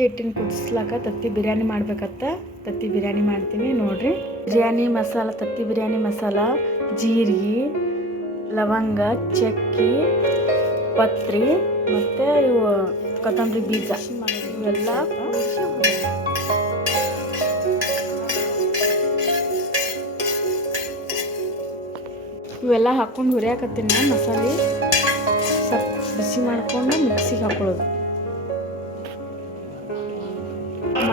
ಹಿಟ್ಟಿನ ಕುದಿಸ್ಲಾಕ ತತ್ತಿ ಬಿರಿಯಾನಿ ಮಾಡ್ಬೇಕತ್ತ. ತತ್ತಿ ಬಿರಿಯಾನಿ ಮಾಡ್ತೀನಿ, ನೋಡ್ರಿ. ಬಿರಿಯಾನಿ ಮಸಾಲ, ತತ್ತಿ ಬಿರಿಯಾನಿ ಮಸಾಲ, ಜೀರಿಗೆ, ಲವಂಗ, ಚಕ್ಕಿ, ಪತ್ರಿ ಮತ್ತು ಇವು ಕೊತ್ತಂಬರಿ ಬೀಜ. ಇವೆಲ್ಲ ಇವೆಲ್ಲ ಹಾಕ್ಕೊಂಡು ಹುರಿಯಾಕತ್ತೀನಿ ಮಸಾಲೆ. ಸ್ವಲ್ಪ ಬಿಸಿ ಮಾಡ್ಕೊಂಡು ಮಿಕ್ಸಿಗೆ ಹಾಕೊಳ್ಳೋದು.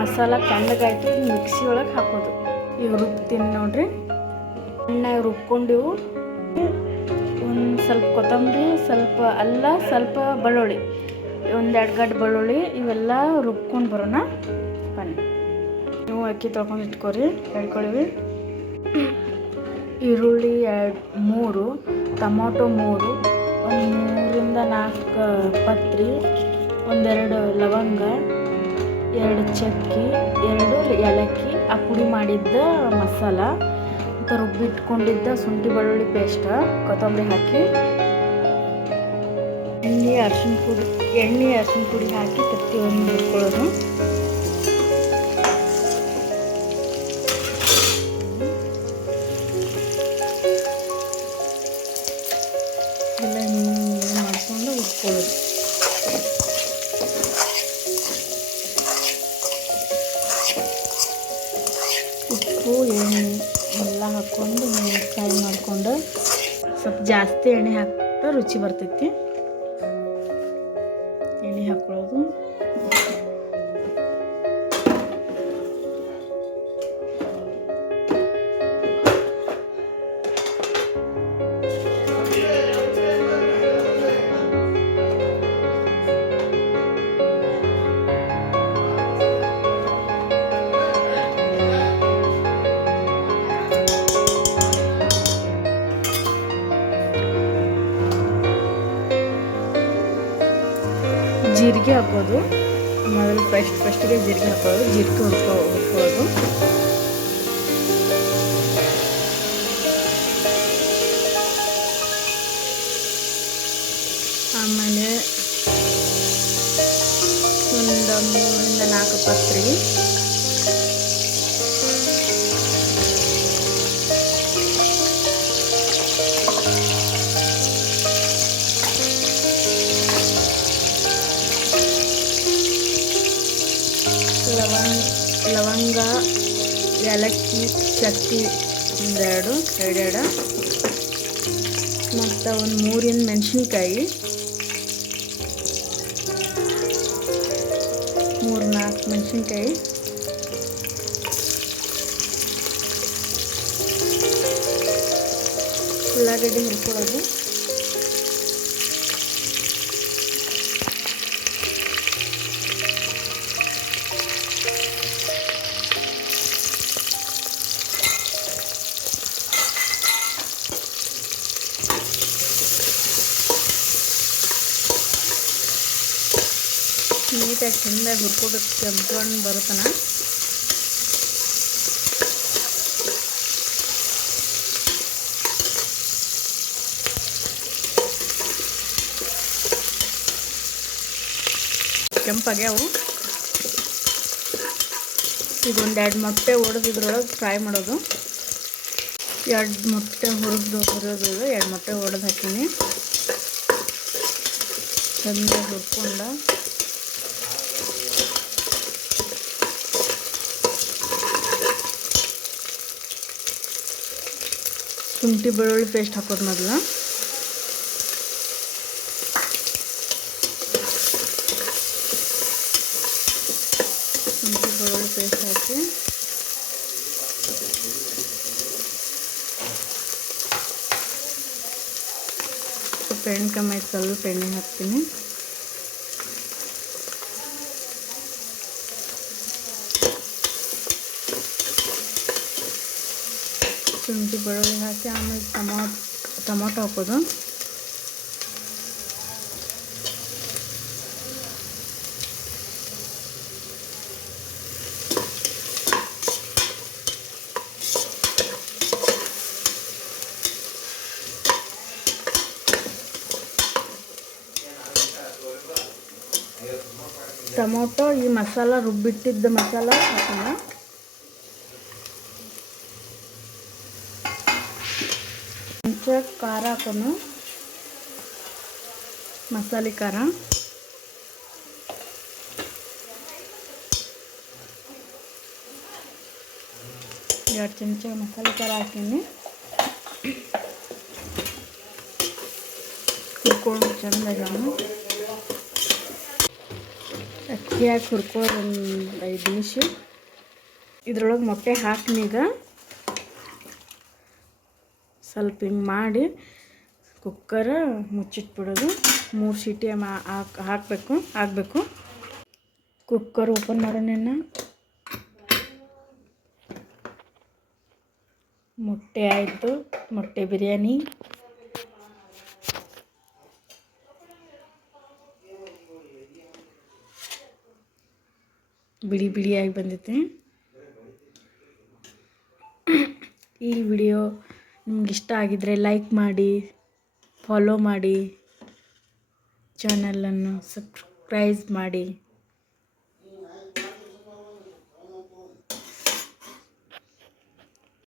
ಮಸಾಲ ತಣ್ಣಗಾಯ್ತು ಮಿಕ್ಸಿ ಒಳಗೆ ಹಾಕೋದು. ಈಗ ರುಬ್ತೀನಿ ನೋಡ್ರಿ. ಎಣ್ಣೆ ರುಬ್ಕೊಂಡಿವು. ಒಂದು ಸ್ವಲ್ಪ ಕೊತ್ತಂಬರಿ, ಸ್ವಲ್ಪ ಅಲ್ಲ, ಸ್ವಲ್ಪ ಬೆಳ್ಳುಳ್ಳಿ. ಒಂದೆರಡು ಗಡ್ಡೆ ಬೆಳ್ಳುಳ್ಳಿ, ಇವೆಲ್ಲ ರುಬ್ಕೊಂಡು ಬರೋಣ. ಬನ್ನಿ. ನೀವು ಅಕ್ಕಿ ತೊಳ್ಕೊಂಡು ಇಟ್ಕೊರಿ ಹೇಳ್ಕೊಳಿವಿ ಈರುಳ್ಳಿ ಎರಡು, ಮೂರು, ಟೊಮೊಟೊ ಮೂರು, ಒಂದು ಮೂರಿಂದ ನಾಲ್ಕು ಪತ್ರಿ, ಒಂದೆರಡು ಲವಂಗ. ಎರಡು ಚಕ್ಕೆ, ಎರಡು ಏಲಕ್ಕಿ, ಆ ಪುಡಿ ಮಾಡಿದ್ದ ಮಸಾಲ ಮತ್ತು ರುಬ್ಬಿಟ್ಕೊಂಡಿದ್ದ ಶುಂಠಿ ಬೆಳ್ಳುಳ್ಳಿ ಪೇಸ್ಟ್ ಕೊತ್ತಂಬರಿ ಹಾಕಿ, ಎಣ್ಣೆ, ಅರ್ಶಿನ ಪುಡಿ, ಎಣ್ಣೆ, ಅರ್ಶಿನ ಪುಡಿ ಹಾಕಿ ಒಂದು ಹುರ್ಕೊಳ್ಳೋದು ಎಲ್ಲ ಹಿಂಗೆ ಮಾಡಿಕೊಂಡು ಹುರ್ಕೊಳ್ಳೋದು ಹಾಕ್ಕೊಂಡು ಫ್ರೈ ಮಾಡಿಕೊಂಡು ಸ್ವಲ್ಪ ಜಾಸ್ತಿ ಎಣ್ಣೆ ಹಾಕ್ಬಿಟ್ರೆ ರುಚಿ ಬರ್ತೈತಿ. ಎಣ್ಣೆ ಹಾಕ್ಕೊಳ್ಳೋದು. ಜೀರಿಗೆ ಹಾಕೋದು. ಮೊದಲು ಫಸ್ಟ್ ಫಸ್ಟಿಗೆ ಜೀರಿಗೆ ಹಾಕೋದು. ಜೀರಿಗೆ ಹುರ್ಕೊ ಹುರ್ಕೊಳ್ಳೋದು ಆಮೇಲೆ ಒಂದು ಮೂರಿಂದ ನಾಲ್ಕು ಪತ್ರಿ. ಲವಂಗ ಏಲಕ್ಕಿ ಚಕ್ಕಿ ಒಂದೆರಡು ಎರಡೆರಡು. ಮತ್ತು ಒಂದು ಮೂರಿನ ಮೆಣಸಿನ್ಕಾಯಿ. ಮೂರು ನಾಲ್ಕು ಮೆಣಸಿನ್ಕಾಯಿ. ಉಳ್ಳಾಗಡ್ಡಿ ಹುರ್ಕೊಳ್ಳೋದು. ನೀಟಾಗಿ ಚೆಂದಾಗಿ ಹುರ್ಕೋಬೇಕು ಕೆಂಪಣ್ಣ ಬರುತ್ತನ? ಅವು ಈಗ ಒಂದೆರಡು ಮೊಟ್ಟೆ ಹೊಡೆದು ಇದ್ರೊಳಗೆ ಫ್ರೈ ಮಾಡೋದು. ಎರಡು ಮೊಟ್ಟೆ ಹುರಿದು ಹುರಿದು ಎರಡು ಮೊಟ್ಟೆ ಹೊಡೆದು ಹಾಕೀನಿ. ಚೆಂದಾಗಿ ಹುರ್ಕೊಂಡ ಶುಂಠಿ ಬೆಳ್ಳುಳ್ಳಿ ಪೇಸ್ಟ್ ಹಾಕೋದು ಮೊದಲು ಶುಂಠಿ ಬೆಳ್ಳುಳ್ಳಿ ಪೇಸ್ಟ್ ಹಾಕಿ ಸ್ವಲ್ಪ ಎಣ್ಣೆ ಕಮ್ಮಿ ಆಯ್ತು ಸ್ವಲ್ಪ ಎಣ್ಣೆ ಹಾಕ್ತೀನಿ ಶುಂಠಿ ಬೆಳ್ಳುಳ್ಳಿ ಹಾಕಿ ಆಮೇಲೆ ಟಮೋ ಟೊಮೊಟೊ ಹಾಕೋದು. ಟೊಮೊಟೊ ಈ ಮಸಾಲ ರುಬ್ಬಿಟ್ಟಿದ್ದ ಮಸಾಲ ಹಾಕೋಣ. ಕೊಂಚ ಖಾರ ಹಾಕೋಣ. ಮಸಾಲೆ ಖಾರ. ಎರಡು ಚಮಚ ಮಸಾಲೆ ಖಾರ ಹಾಕೀನಿ ಹುರ್ಕೊಂಡು ಚೆಂದಾಗಿ ಅಕ್ಕಿಯಾಗಿ ಹುರ್ಕೊಳ್ಳೋದು ಒಂದು ಐದು ನಿಮಿಷ. ಇದ್ರೊಳಗೆ ಮೊಟ್ಟೆ ಹಾಕಿನೀಗ ಸ್ವಲ್ಪ ಹಿಂಗೆ ಮಾಡಿ ಕುಕ್ಕರ್ ಮುಚ್ಚಿಟ್ಬಿಡೋದು. ಮೂರು ಸೀಟಿ ಮಾ ಹಾಕಿ, ಹಾಕಬೇಕು ಹಾಕಬೇಕು. ಕುಕ್ಕರ್ ಓಪನ್ ಮಾಡೋಣ ಮೊಟ್ಟೆ ಆಯಿತು. ಮೊಟ್ಟೆ ಬಿರಿಯಾನಿ. ಬಿಡಿ ಬಿಡಿಯಾಗಿ ಬಂದಿದೆ ಈ ವಿಡಿಯೋ ನಿಮ್ಗೆ ಇಷ್ಟ ಆಗಿದ್ರೆ ಲೈಕ್ ಮಾಡಿ ಫಾಲೋ ಮಾಡಿ ಚಾನಲನ್ನು ಸಬ್ಸ್ಕ್ರೈಬ್ ಮಾಡಿ.